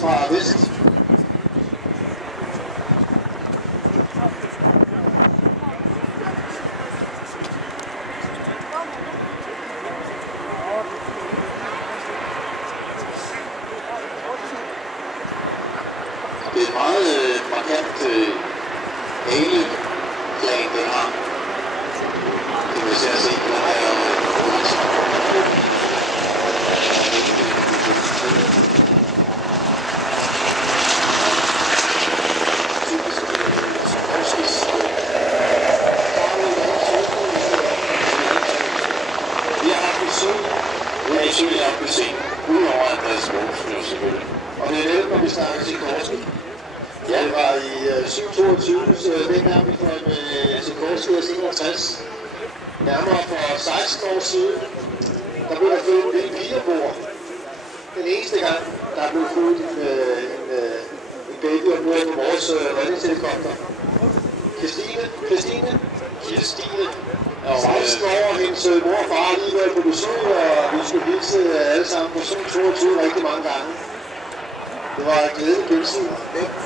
kommer fra vest. Det er et meget markant haleplan, den har. Det vil jeg se, den her udover Andreas Mogensen selvfølgelig. Og det er netop, når vi snakker Sikorsky. Ja, det var i 722, så dengang vi kom Sikorsky af 61. Nærmere for 16 år siden, der blev der født en lille pigebord. Den eneste gang, der blev født en baby ombord på vores redningshelikopter. Christine. 16 år, hendes mor og far lige været på besøg, og vi skulle hilse alle sammen på 22 rigtig mange gange. Det var en glædelig gensidig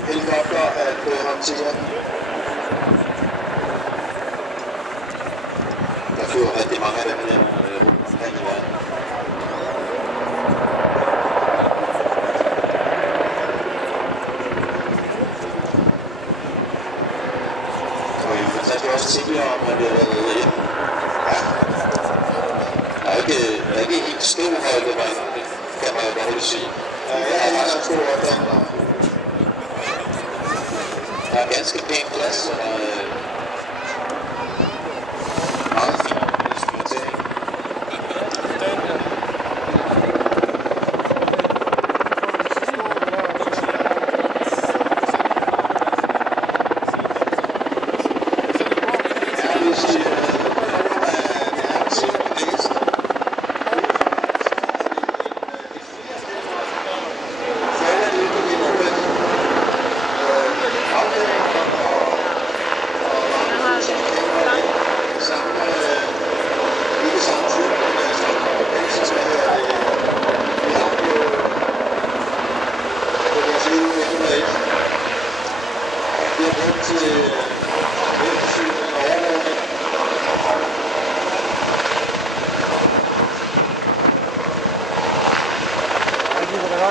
helikopter at håndtere. Der flyver rigtig mange af dem her omkring i verden. Og vi fortalte også tidligere om, at vi har været hjemme. Der er ikke helt stor højde, det kan man jo godt sige. Jeg har meget stor højde. Der er ganske pæn plads, og meget fin instrumentering.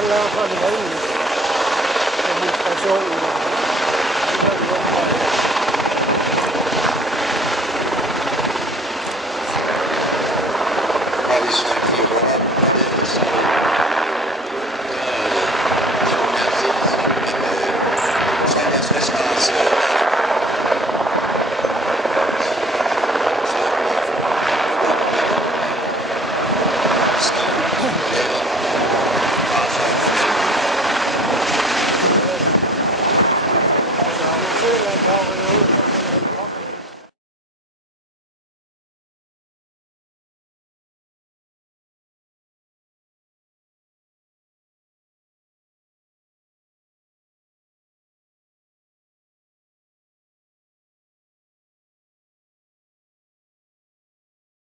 Lave sådan en administration